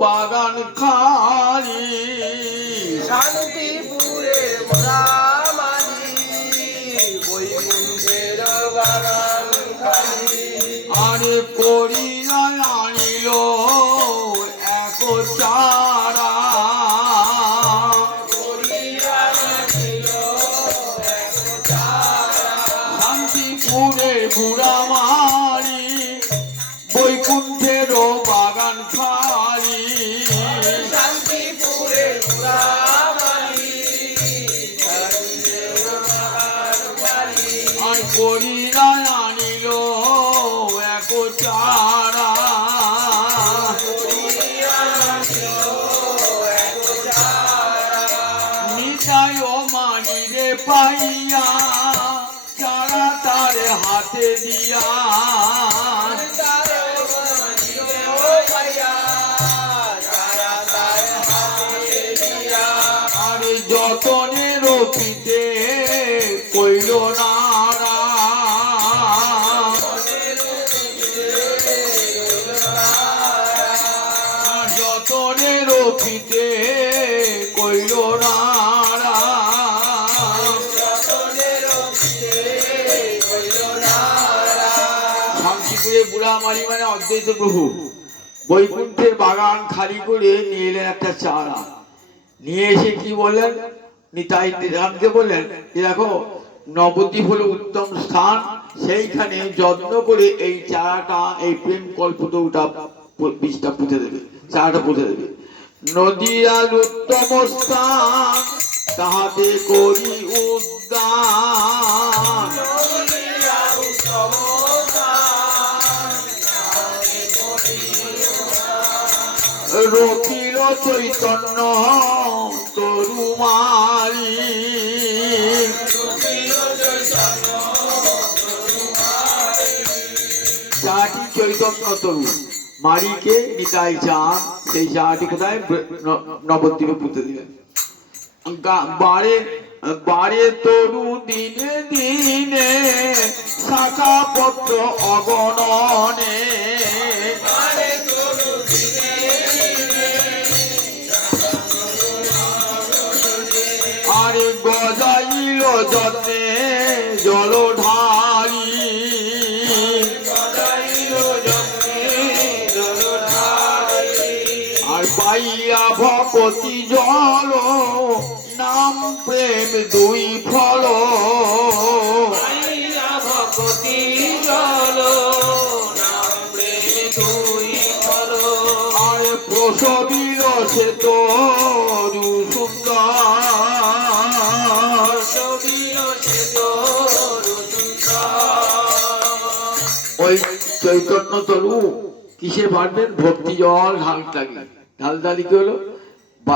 বাগান খালি শান্তিপুরে মালি বৈকুণ্ঠের বাগান খালি আরে করিয়া আনিল এক চারা শান্তিপুরে বুড়ামারি বৈকুণ্ঠের বাগান খালি শান্তিপুরে আর করিয়া আনিল এক চারা নিতাই মানিরে পাইয়া চারা তার হাতে দিয়া আর যতনে রপিতে কইল নারা যতনে রপিতে কইল নারা শান্তিপুরে বুড়ামারি মানে অদ্বৈত প্রভু বৈকুণ্ঠের বাগান খালি করে নিয়ে এলেন একটা চারা নিয়ে এসে কি বললেন নিতাই রামকে বললেন যে দেখো নবদ্বীপ হলো উত্তম স্থান সেইখানে যত্ন করে এই চারাটা এই প্রেম কল্পতরুটা বীজটা পুঁতে দেবে চারাটা পুঁতে দেবে নদীর উত্তম স্থান তাহাতে করি উদ্যান রকিল চৈতন্য তরুমারি চাটি চৈতন্য তরু মারিকে নিতাই চান সেই চাটি কোথায় নবদ্বীপে পুঁতে দিলেন বারে বারে তরু দিনে দিনে শাখা পত্র অগণনে আরে গজাইল যত্নে জল ঢালি আর পাইয়া ভকতি জল নাম প্রেম দুই ফল ভকতি জল নাম প্রেম দুই ফল আর প্রসবিল সে তরু সুন্দর ওই চৈতন্য তরু কিসে বাড়বেন ভক্তি জল ঢালতালি কি হলো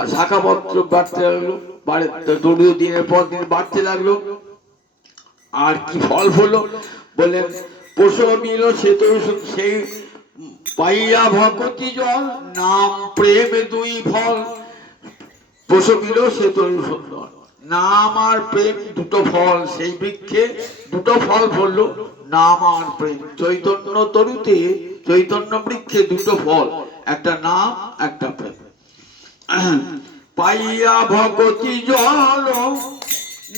শাখা পত্র বাড়তে লাগলো তরু দিনের পর দিন বাড়তে লাগলো আর কি ফল হলো বললেন প্রসবিল সে তরু সেই পাইয়া ভকতি জল নাম প্রেম দুই ফল প্রসবিল সে তরু সুন্দর নাম আর প্রেম দুটো ফল সেই বৃক্ষে দুটো ফল ফললো নাম আর প্রেম চৈতন্য তরুতে চৈতন্য বৃক্ষে দুটো ফল একটা নাম একটা প্রেম পাইয়া ভগতি জল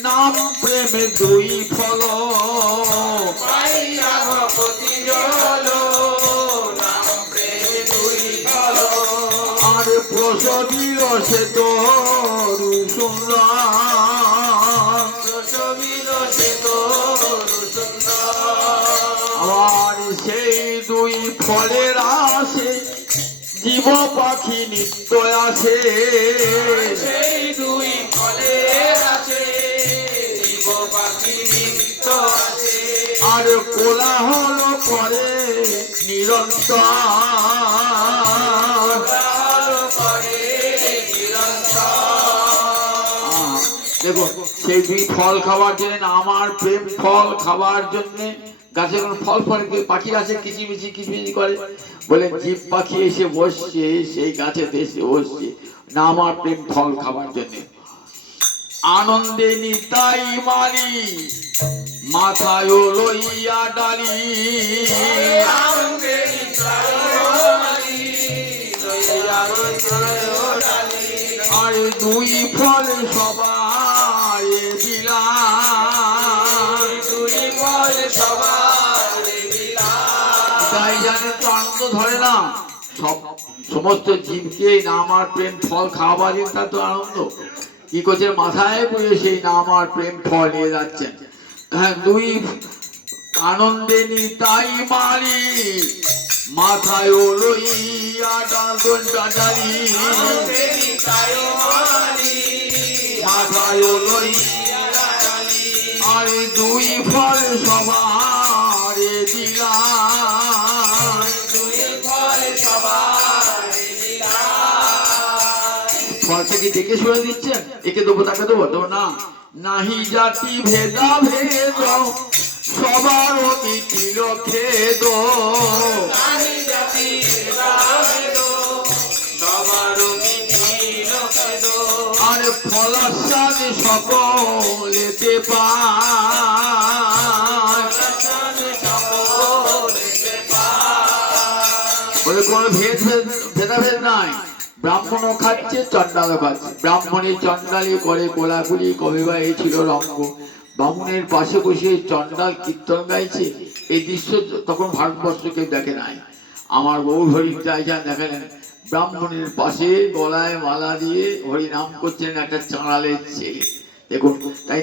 নাম প্রেমে দুই ফল পাইয়া ভগতি জল নাম প্রেমে দুই ফল আর প্রসবিল সে তরু সুন্দর প্রসবিল সে তরু সুন্দর আর সেই দুই ফলের আসে জীব পাখি নিত্য আসে সেই দুই ফলের আছে জীব পাখি নিত্য আছে আর কোলাহল করে নিরন্তর দেখো সেই দুই ফল খাওয়ার জন্য আমার প্রেম ফল খাওয়ার জন্য গাছে কোনো ফল ফলে পাখি গাছে কিচিমিচি কিচিমিচি করে বলে জীব পাখি এসে বসছে সেই গাছেতে এসে বসছে না আমার প্রেম ফল খাওয়ার জন্য আনন্দে নিতাই মারি মাথায় লইয়া ডালি আনন্দে নিতাই মারি আর দুই ফল সবার বিলাম তাই জানে তো আনন্দ ধরে না সব সমস্ত জীবকে নাম আর প্রেম ফল খাওয়াবার তার তো আনন্দ কি করছে মাথায় করে সেই নাম আর প্রেম ফল নিয়ে যাচ্ছেন হ্যাঁ দুই আনন্দে নিতাই মারি মাথায় লইয়া ডালটা ডালি মাথায় লইয়া আর দুই ফল সবার দিলাম ফলটা কি দেখে শুনে দিচ্ছেন একে দেবো তাকে দেবো তো না নাহি জাতি ভেদা ভেদ সবার মিটিল খেদ আর ফলাসাদ সকলেতে পায় বলে কোনো ভেদাভেদ নাই ব্রাহ্মণও খাচ্ছে চন্ডালও খাচ্ছে ব্রাহ্মণের চন্ডালি করে কোলাকুলি কবে বা এই ছিল রঙ্গ বামুনের পাশে বসে চন্ডাল কীর্তন গাইছে এই দৃশ্য তখন ভারতবর্ষ কেউ দেখে নাই আমার বউ হরিটা দেখালেন ব্রাহ্মণের পাশে গলায় মালা দিয়ে হরি নাম করছেন একটা চাঁড়ালের ছেলে দেখুন তাই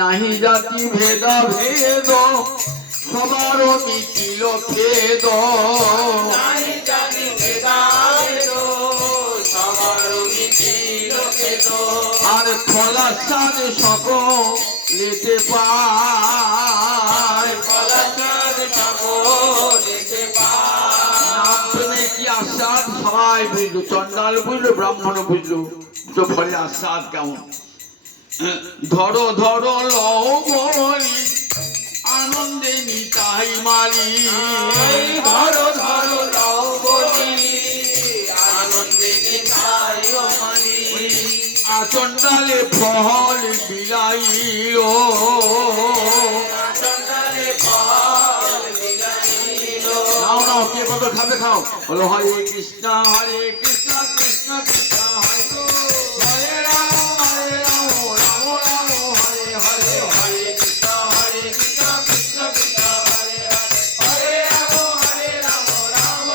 নাহি জাতি ভেদা ভেদ সবার মিছিল খেদ আর ফলাসাদ সকলেতে পায় নাম প্রেমে কি আস্বাদ সবাই বুঝলো চন্ডাল বুঝলো ব্রাহ্মণ বুঝলো তো ফলে আস্বাদ কেমন ধরো ধরো লও বলি আনন্দে নিতাই মারি ধরো ধরো লও বলি আনন্দে নিতাই মারি আচন্ডালে ফল বিলাইল নাও নাও কে কত খাবে খাও বলো হরে কৃষ্ণ কৃষ্ণ কৃষ্ণ হরে হরে রাম রাম রাম হরে হরে হরে কৃষ্ণ কৃষ্ণ কৃষ্ণ হরে হরে রাম রাম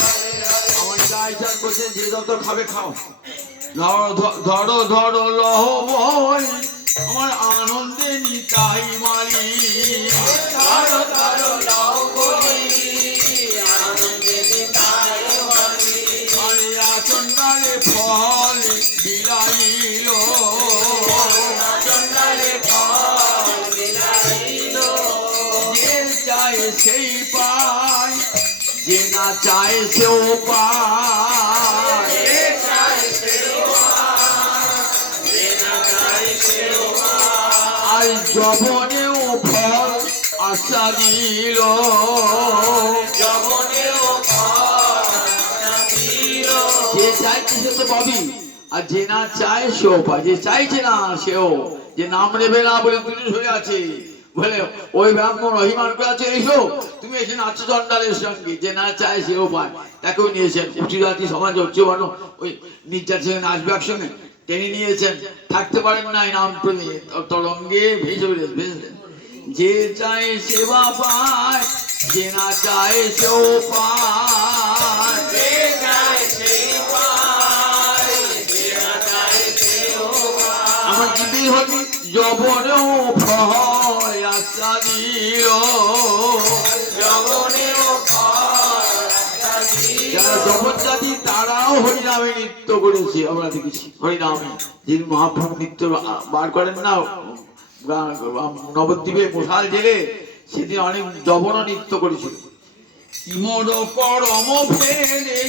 হরে হরে আমার গায়ে চান বলছেন যে যত খাবে খাও ধরো ধরো লহ বই আমার আনন্দে নিতাই মারি ধরো ধরো লও বলি আনন্দে নিতাই মারি আরে আচন্ডালে ফল বিলাইল চন্ডালে ফল বিলাইল যে চায় সেই পায় যে না চায় সেও পায় আর যবনেও ফল আশা দিল যে চাইছে সে তো পাবি আর যে না চায় সেও পায় যে চাইছে না সেও যে নাম নেবে না বলে পুলিশ হয়ে আছে বলে ওই ব্রাহ্মণ অভিমান করে আছে এসো তুমি এসে নাচো চন্ডালের সঙ্গে যে না চায় সেও পায় তাকেও নিয়েছেন উঁচু জাতি সমাজ হচ্ছে বলো ওই নির্যাতনে নাচবে একসঙ্গে টেনে নিয়েছেন থাকতে পারেন নাই নাম প্রেমে তরঙ্গে ভেসে ভেসেছেন যে চায় সেবা পায় যে না চায় সেও পায় আমার জিবি হবি যবনেও ভয় আশা দিল যারা জগৎ জাতি তারাও হরিনামে নৃত্য করেছে আমরা দেখেছি হরিনামে যিনি মহাপ্রভু নৃত্য বার করেন না নবদ্বীপে মশাল জেলে সেদিন অনেক যবন নৃত্য করেছিল ইমর পরম ফেরে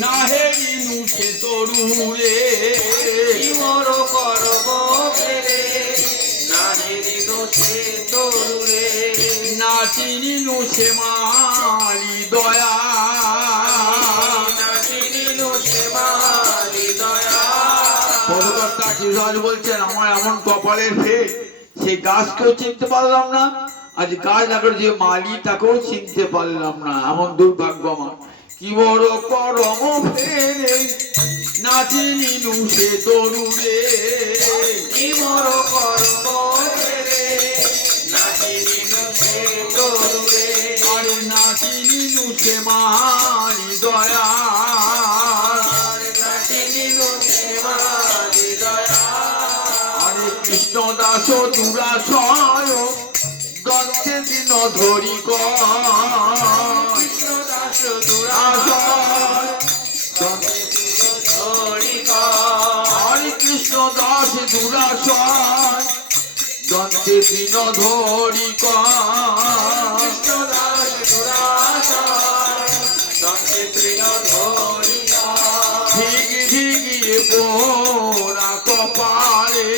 নাহেরি নুছে তরুরে ইমর পরম ফেরে নাহেরি নুছে তরুরে নাচিনি নুছে মারি দয়া নাচিনি নুছে মারি দয়া পদকর্তা কৃষ্ণ বলছেন আমার এমন কপালের ফের সেই গাছকেও চিনতে পারলাম না আজ গাছ লাগার যে মালি তাকেও চিনতে পারলাম না এমন দুর্ভাগ্য আমার কি বড় করম ফেরে নাচিনিনু সে তরুরে কি বড় কর্ম ফেরে নাচিনিনু সে তরুরে আরে নাচিনিনু সে মারি দয়া নাচিনিনু সে মারি দয়া আরে কৃষ্ণ দাস দুরাশয় দন্তে দিন ধরি কৃষ্ণ দাস আশয় হরে কৃষ্ণ দাস দুরাশয় দন্তে দিন ধরি কৃষ্ণ দাস দুরাশয় দন্তে তৃণ ধরিয়া ঠিক ঠিকিয়ে পোড়া কপালে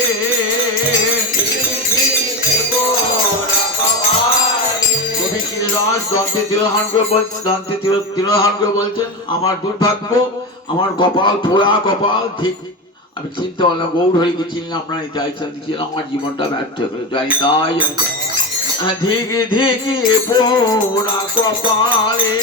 কবি শ্রীদাস দন্তে তিরোধান করে বলছেন দন্তে তিরোধান করে বলছেন আমার দুর্ভাগ্য আমার কপাল পোড়া কপাল ঠিক আমি চিনতে পারলাম গৌর হরিকে চিনলাম না যাই ছিলাম আমার জীবনটা ব্যর্থ হয়ে যাই তাই ধিকে ধিকে পোড়া কপালে